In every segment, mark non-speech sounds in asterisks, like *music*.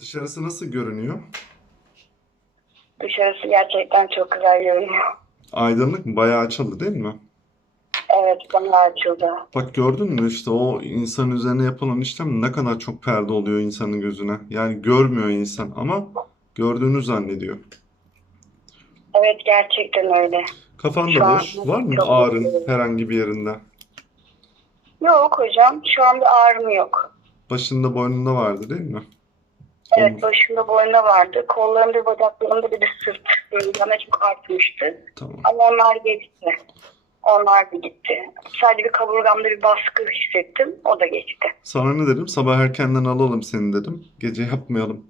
Dışarısı nasıl görünüyor? Dışarısı gerçekten çok güzel görünüyor. Aydınlık mı? Bayağı açıldı değil mi? Evet, bana açıldı. Bak gördün mü işte o insan üzerine yapılan işlem ne kadar çok perde oluyor insanın gözüne. Yani görmüyor insan ama gördüğünü zannediyor. Evet, gerçekten öyle. Kafan Şu da an boş. Var mı çok ağrın mutluyum. herhangi bir yerinde? Yok hocam, şu an bir ağrım yok. Başında boynunda vardı değil mi? Evet, Omuz. başımda boynu vardı. Kollarımda, bacaklarımda bir de sırt yana çok artmıştı. Tamam. Ama onlar geçti. Onlar da gitti. Sadece bir kaburgamda bir baskı hissettim. O da geçti. Sana ne dedim? Sabah erkenden alalım seni dedim. Gece yapmayalım.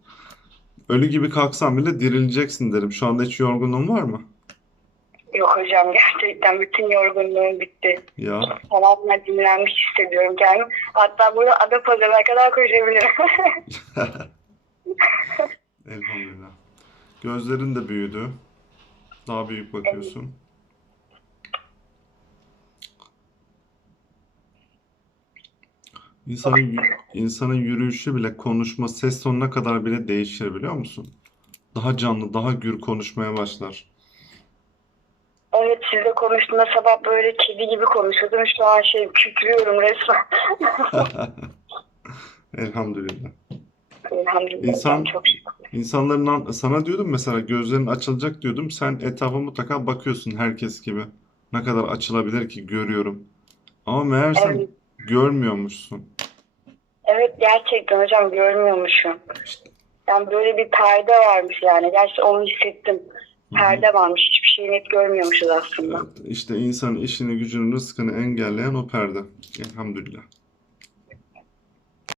Ölü gibi kalksan bile dirileceksin dedim. Şu anda hiç yorgunluğun var mı? Yok hocam gerçekten bütün yorgunluğum bitti. Ya Tamamen dinlenmiş hissediyorum kendimi. Hatta burada Adapazarı'na kadar koşabilirim. *laughs* Gözlerin de büyüdü. Daha büyük bakıyorsun. İnsanın, insanın yürüyüşü bile, konuşma, ses tonuna kadar bile değişir biliyor musun? Daha canlı, daha gür konuşmaya başlar. evet sizle konuştuğumda sabah böyle kedi gibi konuşuyordum. Şu an şey kükrüyorum resmen. *laughs* Elhamdülillah. Elhamdülillah. İnsan- Çok şükür. İnsanların an- sana diyordum mesela gözlerin açılacak diyordum. Sen etrafa mutlaka bakıyorsun herkes gibi. Ne kadar açılabilir ki görüyorum. Ama meğersem Evet. görmüyormuşsun. Evet gerçekten hocam görmüyormuşum. Yani böyle bir perde varmış yani. Gerçi onu hissettim. Perde varmış. Hiçbir şeyi net görmüyormuşuz aslında. Evet, işte insanın işini, gücünü, rızkını engelleyen o perde. Elhamdülillah.